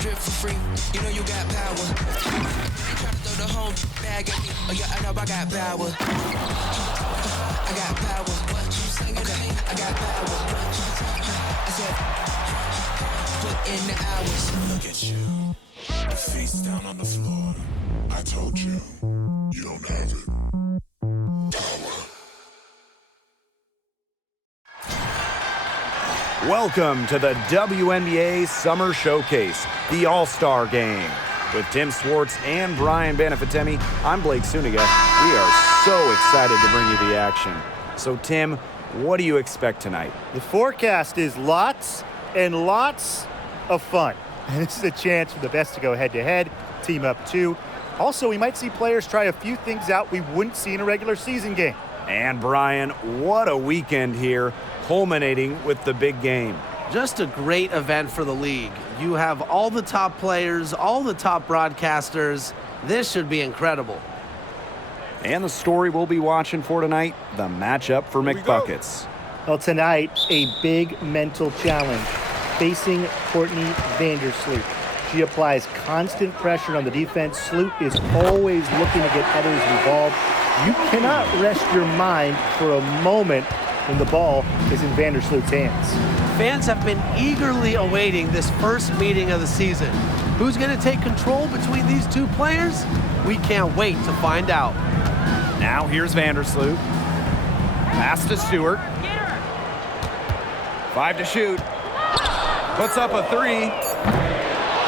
drip for free. You know you got power. They try to throw the whole bag at me. Oh yeah, I know I got power. I got power. Okay, I got power. I said, put in the hours. Look at you. Face down on the floor. I told you, you don't have it. Welcome to the WNBA Summer Showcase, the All-Star Game. With Tim Swartz and Brian Banafitemi, I'm Blake Suniga. We are so excited to bring you the action. So, Tim, what do you expect tonight? The forecast is lots and lots of fun. And this is a chance for the best to go head-to-head, team up two. Also, we might see players try a few things out we wouldn't see in a regular season game. And, Brian, what a weekend here, culminating with the big game. Just a great event for the league. You have all the top players, all the top broadcasters. This should be incredible. And the story we'll be watching for tonight, the matchup for McBuckets. Well, tonight, a big mental challenge facing Courtney Vandersloot. She applies constant pressure on the defense. Sloot is always looking to get others involved. You cannot rest your mind for a moment when the ball is in Vandersloot's hands. Fans have been eagerly awaiting this first meeting of the season. Who's going to take control between these two players? We can't wait to find out. Now here's Vandersloot. Pass to Stewart. 5 to shoot. Puts up a 3.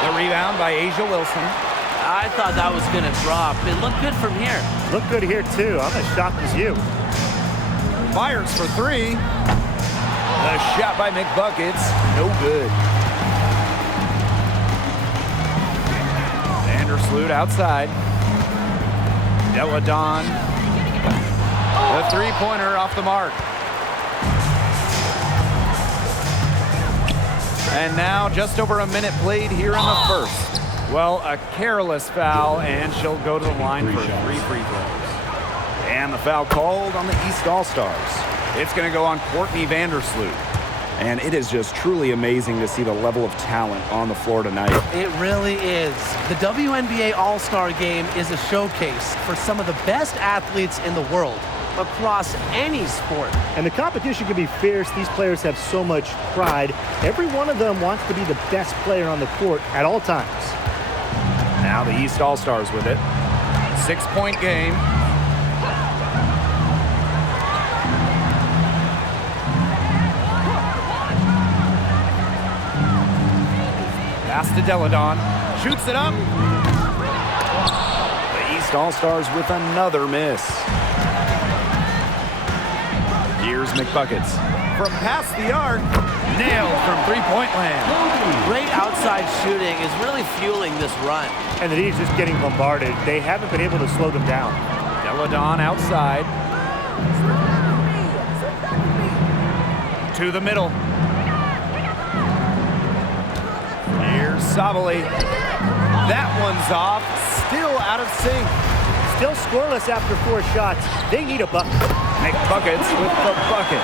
The rebound by A'ja Wilson. I thought that was going to drop. It looked good from here. Look good here, too. I'm as shocked as you. Fires for 3. The shot by McBuckets, no good. Vandersloot outside. Delle Donne. The three-pointer off the mark. And now just over a minute played here in the first. Well, a careless foul, and she'll go to the line for 3 free throws. And the foul called on the East All-Stars. It's going to go on Courtney Vandersloot. And it is just truly amazing to see the level of talent on the floor tonight. It really is. The WNBA All-Star Game is a showcase for some of the best athletes in the world across any sport. And the competition can be fierce. These players have so much pride. Every one of them wants to be the best player on the court at all times. Now the East All-Stars with it. 6-point game. Pass to Delle Donne. Shoots it up. The East All-Stars with another miss. Here's McBuckets. From past the arc. Nailed from three-point land. Great outside shooting is really fueling this run. And the Heat's just getting bombarded. They haven't been able to slow them down. Delle Donne outside. To the middle. Here's Sabally. That one's off. Still out of sync. Still scoreless after 4 shots. They need a bucket. McBuckets with the bucket.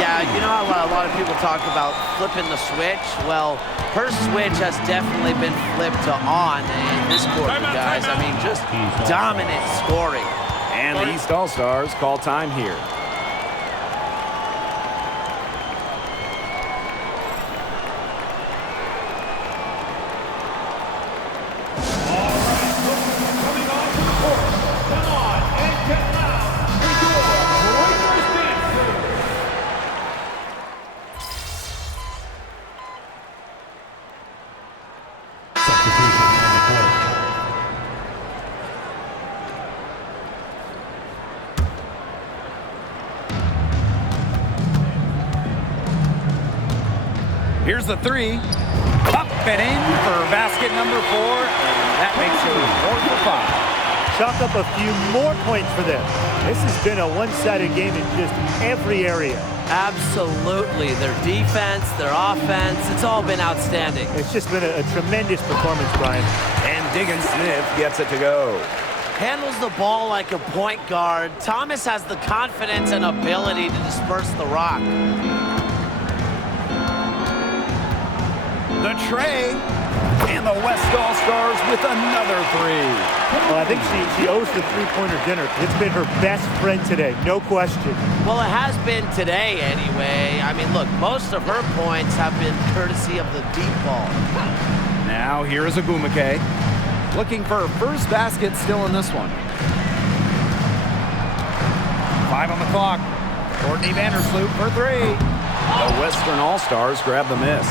Yeah, you know how a lot of people talk about flipping the switch? Well, her switch has definitely been flipped to on in this quarter, guys. I mean, just dominant scoring. And the East All-Stars call time here. Here's the 3. Up and in for basket number 4. And that makes it 4 for 5. Chalk up a few more points for them. This has been a one-sided game in just every area. Absolutely. Their defense, their offense, it's all been outstanding. It's just been a tremendous performance, Brian. And Diggin Smith gets it to go. Handles the ball like a point guard. Thomas has the confidence and ability to disperse the rock. The tray And the West All-Stars with another three. Well, I think she owes the three-pointer dinner. It's been her best friend today, no question. Well, it has been today anyway. I mean, look, most of her points have been courtesy of the deep ball. Now here is Agumake. Looking for her first basket still in this one. 5 on the clock. Courtney Vandersloot for three. The Western All-Stars grab the miss.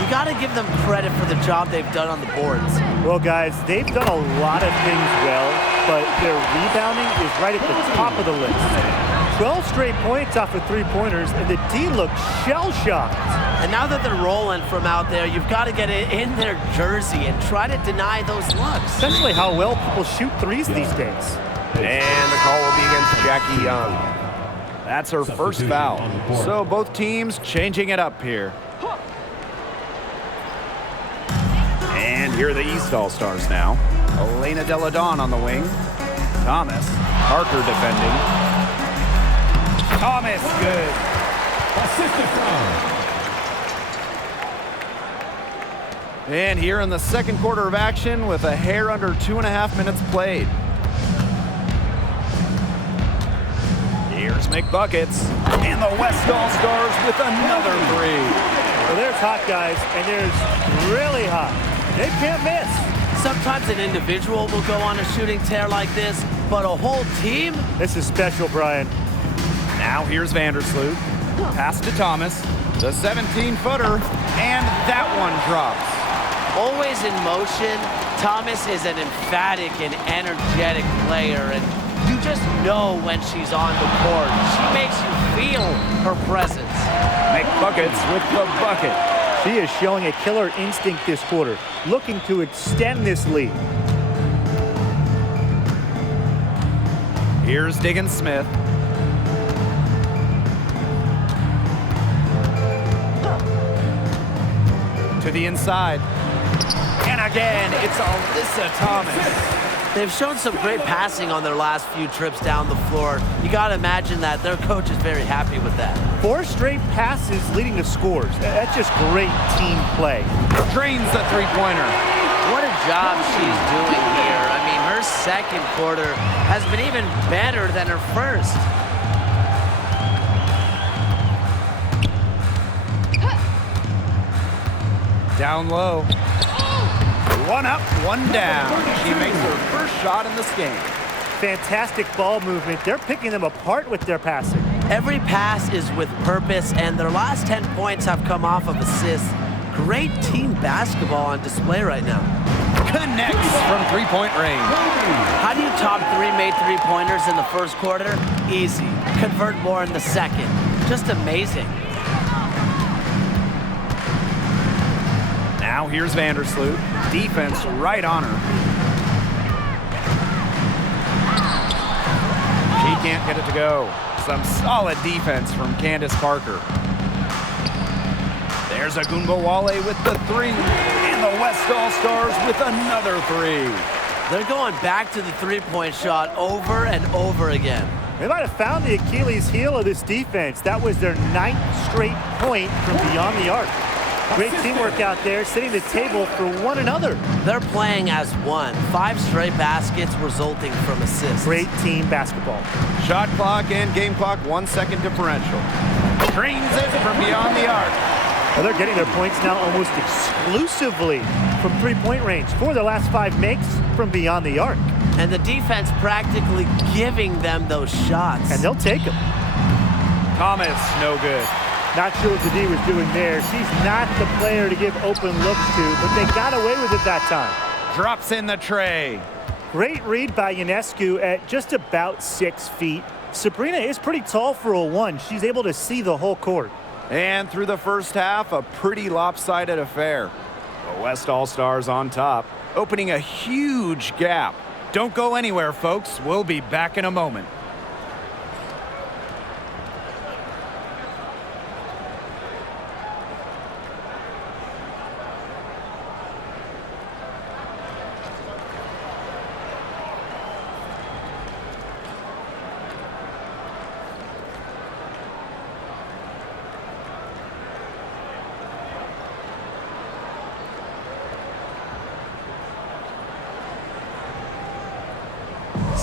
You got to give them credit for the job they've done on the boards. Well, guys, they've done a lot of things well, but their rebounding is right at the top of the list. 12 straight points off of three-pointers, and the D looks shell-shocked. And now that they're rolling from out there, you've got to get it in their jersey and try to deny those looks. Essentially how well people shoot threes these days. And the call will be against Jackie Young. That's her first foul. So both teams changing it up here. And here are the East All-Stars now. Elena Delle Donne on the wing. Thomas. Parker defending. Thomas, good. And here in the second quarter of action with a hair under 2.5 minutes played. Here's McBuckets. And the West All-Stars with another three. Well, there's hot guys, and there's really hot. They can't miss. Sometimes an individual will go on a shooting tear like this, but a whole team? This is special, Brian. Now here's Vandersloot. Pass to Thomas. The 17-footer. And that one drops. Always in motion, Thomas is an emphatic and energetic player, and you just know when she's on the court. She makes you feel her presence. McBuckets with the bucket. She is showing a killer instinct this quarter, looking to extend this lead. Here's Diggins Smith. To the inside. And again, it's Alyssa Thomas. They've shown some great passing on their last few trips down the floor. You got to imagine that their coach is very happy with that. 4 straight passes leading to scores. That's just great team play. Drains the three-pointer. What a job she's doing here. I mean, her second quarter has been even better than her first. Down low. One up, one down. She makes her first shot in this game. Fantastic ball movement. They're picking them apart with their passing. Every pass is with purpose, and their last 10 points have come off of assists. Great team basketball on display right now. Connects from three-point range. How do you top 3 made three-pointers in the first quarter? Easy. Convert more in the second. Just amazing. Now here's Vandersloot. Defense right on her. She can't get it to go. Some solid defense from Candace Parker. There's Agunbowale with the three. And the West All-Stars with another three. They're going back to the three-point shot over and over again. They might have found the Achilles heel of this defense. That was their 9th straight point from beyond the arc. Great teamwork out there, setting the table for one another. They're playing as one. 5 straight baskets resulting from assists. Great team basketball. Shot clock and game clock 1 second differential. Drains it from beyond the arc. Well, they're getting their points now almost exclusively from three-point range. 4 of their last 5 makes from beyond the arc. And the defense practically giving them those shots. And they'll take them. Thomas, no good. Not sure what the D was doing there. She's not the player to give open looks to, but they got away with it that time. Drops in the tray. Great read by Ionescu at just about 6 feet. Sabrina is pretty tall for a 1. She's able to see the whole court. And through the first half, a pretty lopsided affair. The West All-Stars on top, opening a huge gap. Don't go anywhere, folks. We'll be back in a moment.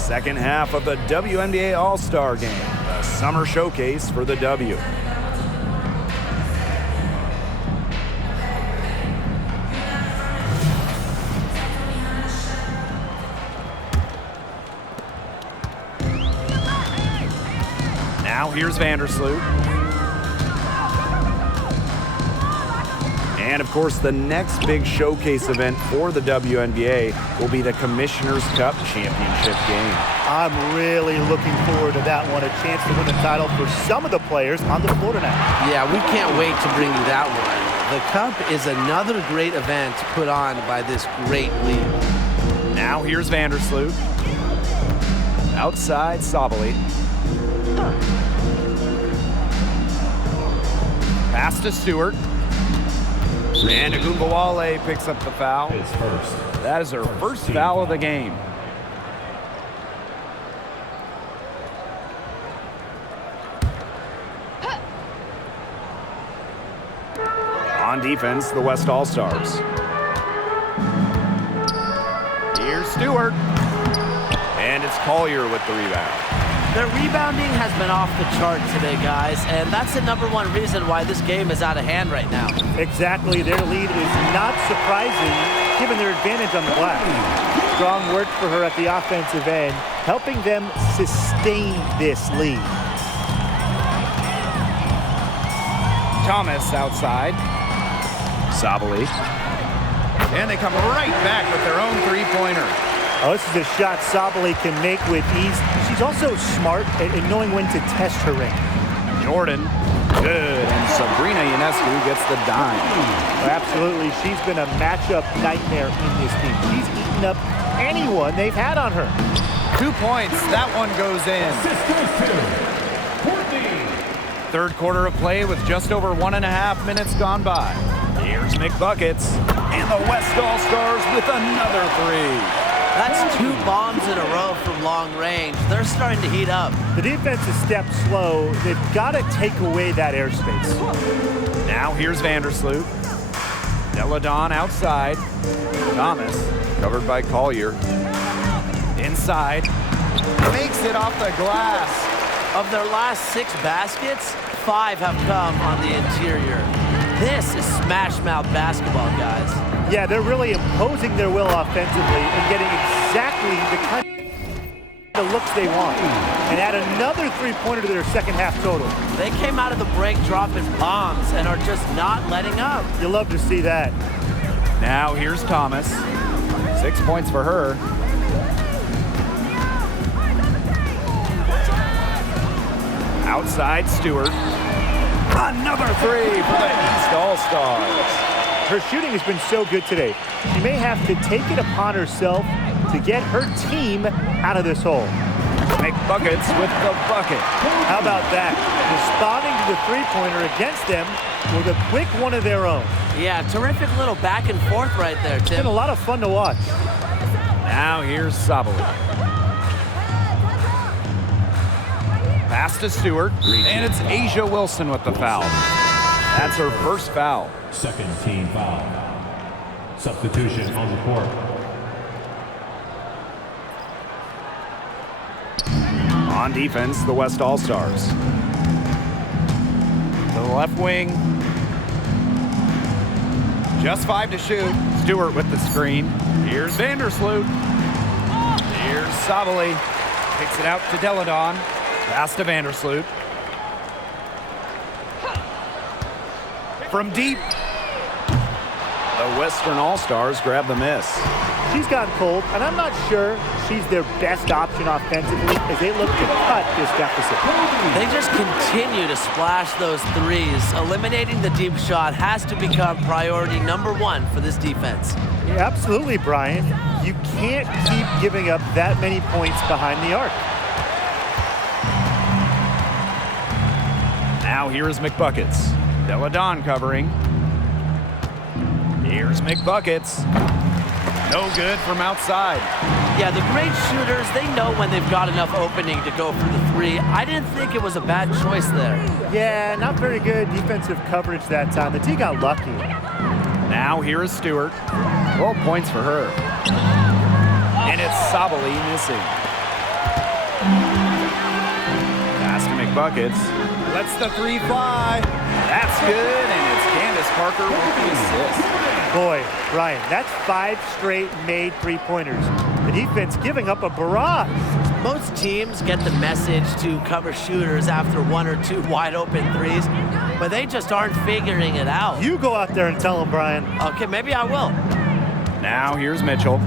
Second half of the WNBA All-Star Game, the summer showcase for the W. Now here's Vandersloot. And of course, the next big showcase event for the WNBA will be the Commissioner's Cup Championship game. I'm really looking forward to that one. A chance to win the title for some of the players on the floor tonight. Yeah, we can't wait to bring you that one. The Cup is another great event put on by this great league. Now here's Vandersloot. Outside Sabali. Pass to Stewart. And Agumbawale picks up the foul. His first. That is her first foul of the game. On defense, the West All-Stars. Here's Stewart. And it's Collier with the rebound. Their rebounding has been off the chart today, guys, and that's the #1 reason why this game is out of hand right now. Exactly. Their lead is not surprising given their advantage on the glass. Strong work for her at the offensive end, helping them sustain this lead. Thomas outside. Sabali. And they come right back with their own three-pointer. Oh, this is a shot Sabali can make with ease. She's also smart at knowing when to test her range. Jordan, good, and Sabrina Ionescu gets the dime. Oh, absolutely, she's been a matchup nightmare in this team. She's eaten up anyone they've had on her. 2 points, that one goes in. Third quarter of play with just over 1.5 minutes gone by. Here's McBuckets, and the West All-Stars with another three. That's 2 bombs in a row from long range. They're starting to heat up. The defense is stepped slow. They've got to take away that airspace. Now here's Vandersloot. Deladon outside. Thomas, covered by Collier. Inside. Makes it off the glass. Of their last 6 baskets, 5 have come on the interior. This is smash-mouth basketball, guys. Yeah, they're really imposing their will offensively and getting exactly the kind of looks they want. And add another three-pointer to their second half total. They came out of the break dropping bombs and are just not letting up. You love to see that. Now here's Thomas. 6 points for her. Outside Stewart. Another three for the East All-Stars. Her shooting has been so good today. She may have to take it upon herself to get her team out of this hole. McBuckets with the bucket. How about that? Responding to the three-pointer against them with a quick one of their own. Yeah, terrific little back and forth right there, It's been Tim. a lot of fun to watch. Now here's Sabali. Pass to Stewart, and it's Asia Wilson with the foul. That's her first foul. Second team foul. Substitution on the court. On defense, the West All-Stars. To the left wing. Just 5 to shoot. Stewart with the screen. Here's Vandersloot. Here's Sabali. Kicks it out to Deladon. Pass to Vandersloot. From deep. The Western All-Stars grab the miss. She's gotten cold, and I'm not sure she's their best option offensively as they look to cut this deficit. They just continue to splash those threes. Eliminating the deep shot has to become priority #1 for this defense. Yeah, absolutely, Brian. You can't keep giving up that many points behind the arc. Now here is McBuckets. Deladon covering. Here's McBuckets. No good from outside. Yeah, the great shooters, they know when they've got enough opening to go for the three. I didn't think it was a bad choice there. Yeah, not very good defensive coverage that time. The T got lucky. Now here is Stewart. 12 points for her. And it's Sabali missing. McBuckets lets the three fly. That's good, and it's Candace Parker with the assist. Boy, Ryan, that's 5 straight made three-pointers. The defense giving up a barrage. Most teams get the message to cover shooters after 1 or 2 wide open threes, but they just aren't figuring it out. You go out there and tell them, Brian. Okay, maybe I will. Now here's Mitchell.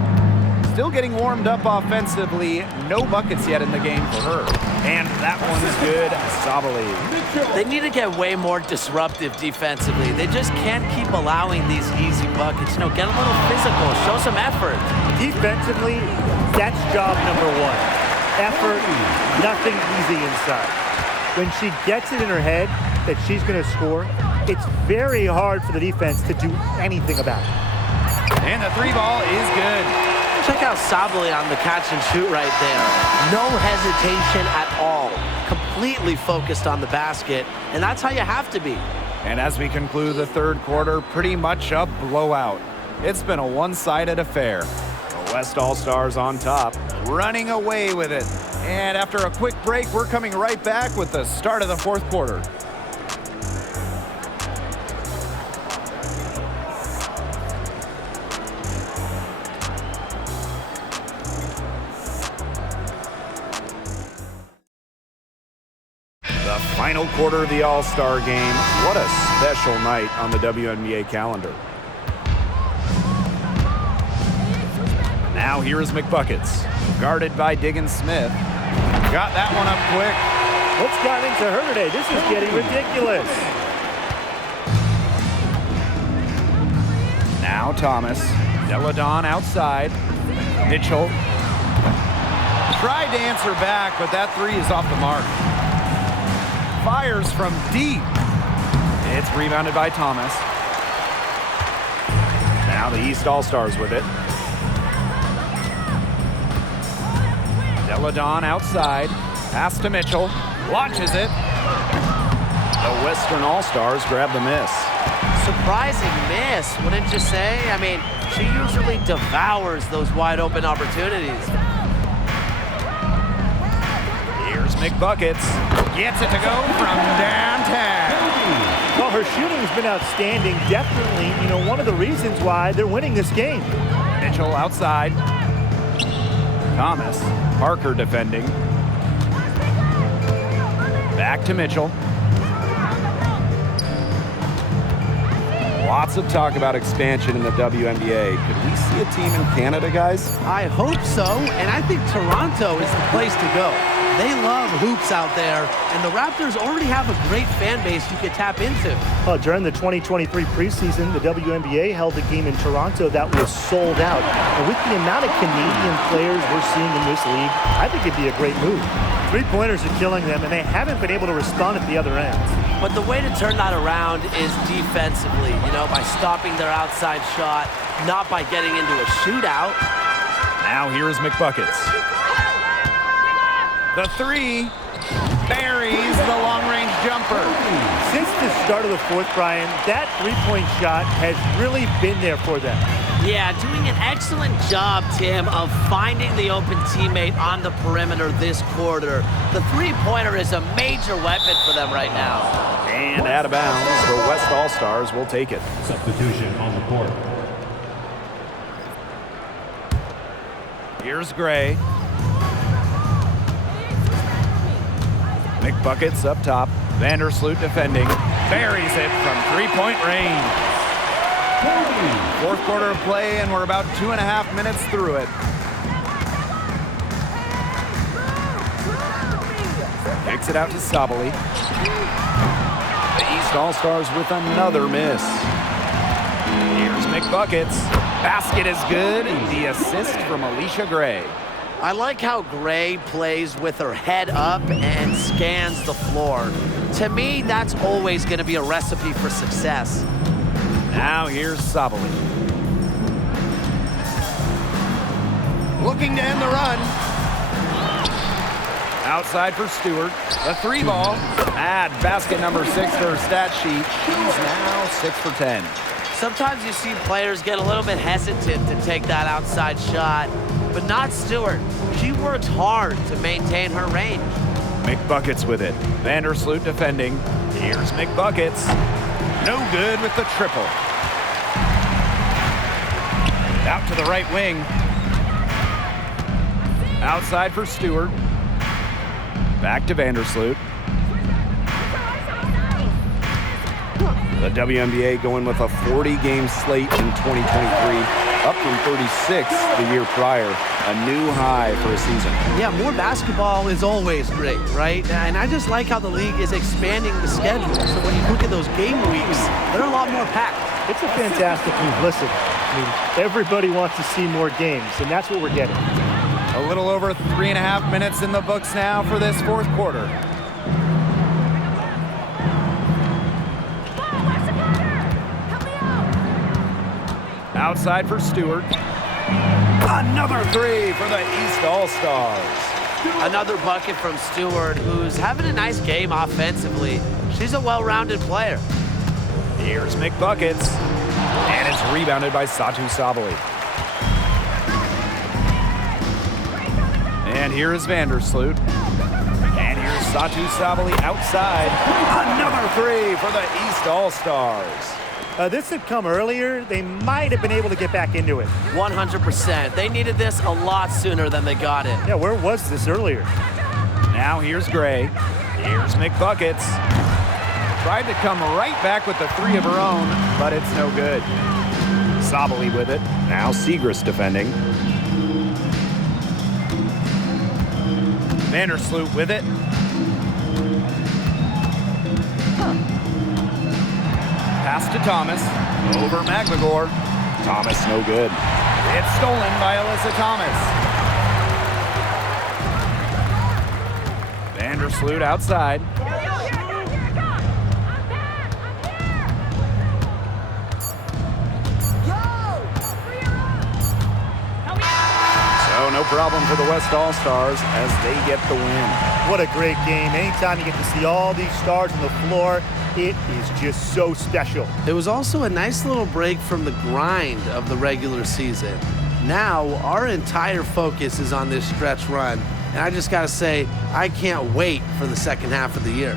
Still getting warmed up offensively. No buckets yet in the game for her. And that one's good. Sabali. They need to get way more disruptive defensively. They just can't keep allowing these easy buckets. You know, get a little physical, show some effort. Defensively, that's job number 1. Effort, nothing easy inside. When she gets it in her head that she's going to score, it's very hard for the defense to do anything about it. And the three ball is good. Check out Sabali on the catch and shoot right there. No hesitation at all. Completely focused on the basket, and that's how you have to be. And as we conclude the third quarter, pretty much a blowout. It's been a one-sided affair. The West All-Stars on top, running away with it. And after a quick break, we're coming right back with the start of the fourth quarter. The final quarter of the All-Star game. What a special night on the WNBA calendar. Now here is McBuckets, guarded by Diggins Smith. Got that one up quick. What's gotten into her today? This is getting ridiculous. Now Thomas. Deladon outside. Mitchell tried to answer back, but that three is off the mark. Fires from deep. It's rebounded by Thomas. Now the East All-Stars with it. Deladon outside. Pass to Mitchell. Launches it. The Western All-Stars grab the miss. Surprising miss, wouldn't you say? I mean, she usually devours those wide open opportunities. Here's McBuckets. Gets it to go from downtown. Well, her shooting's been outstanding. Definitely, one of the reasons why they're winning this game. Mitchell outside. Thomas. Parker defending. Back to Mitchell. Lots of talk about expansion in the WNBA. Could we see a team in Canada, guys? I hope so, and I think Toronto is the place to go. They love hoops out there, and the Raptors already have a great fan base you could tap into. Well, during the 2023 preseason, the WNBA held a game in Toronto that was sold out. And with the amount of Canadian players we're seeing in this league, I think it'd be a great move. Three-pointers are killing them, and they haven't been able to respond at the other end. But the way to turn that around is defensively, by stopping their outside shot, not by getting into a shootout. Now here is McBuckets. The three buries the long-range jumper. Since the start of the fourth, Brian, that three-point shot has really been there for them. Yeah, doing an excellent job, Tim, of finding the open teammate on the perimeter this quarter. The three-pointer is a major weapon for them right now. And out of bounds, the West All-Stars will take it. Substitution on the court. Here's Gray. McBuckets up top. Vandersloot defending. Buries it from three-point range. Fourth quarter of play, and we're about 2.5 minutes through it. Kicks it out to Sabali. The East All-Stars with another miss. Here's McBuckets. Basket is good. The assist from Alicia Gray. I like how Gray plays with her head up and scans the floor. To me, that's always going to be a recipe for success. Now here's Sabali. Looking to end the run. Outside for Stewart. The three ball. Add basket number 6 to her stat sheet. She's now 6 for 10. Sometimes you see players get a little bit hesitant to take that outside shot, but not Stewart. She works hard to maintain her range. McBuckets with it. Vandersloot defending. Here's McBuckets. No good with the triple. Out to the right wing. Outside for Stewart. Back to Vandersloot. The WNBA going with a 40-game slate in 2023, up from 36 the year prior. A new high for a season. Yeah, more basketball is always great, right? And I just like how the league is expanding the schedule. So when you look at those game weeks, they're a lot more packed. It's a fantastic move. Listen, I mean, everybody wants to see more games, and that's what we're getting. A little over 3.5 minutes in the books now for this fourth quarter. Outside for Stewart. Another three for the East All-Stars. Another bucket from Stewart, who's having a nice game offensively. She's a well-rounded player. Here's McBuckets. And it's rebounded by Satu Sabali. And here is Vandersloot. And here's Satu Sabali outside. Another three for the East All-Stars. This had come earlier. They might have been able to get back into it. 100%. They needed this a lot sooner than they got it. Yeah, where was this earlier? Now here's Gray. Here's McBuckets. Tried to come right back with the three of her own, but it's no good. Sabali with it. Now Siegrist defending. Vandersloot with it. Pass to Thomas. Over Maglagore. Thomas no good. It's stolen by Alyssa Thomas. Vandersloot outside. So no problem for the West All-Stars as they get the win. What a great game. Anytime you get to see all these stars on the floor, it is just so special. It was also a nice little break from the grind of the regular season. Now, our entire focus is on this stretch run. And I just got to say, I can't wait for the second half of the year.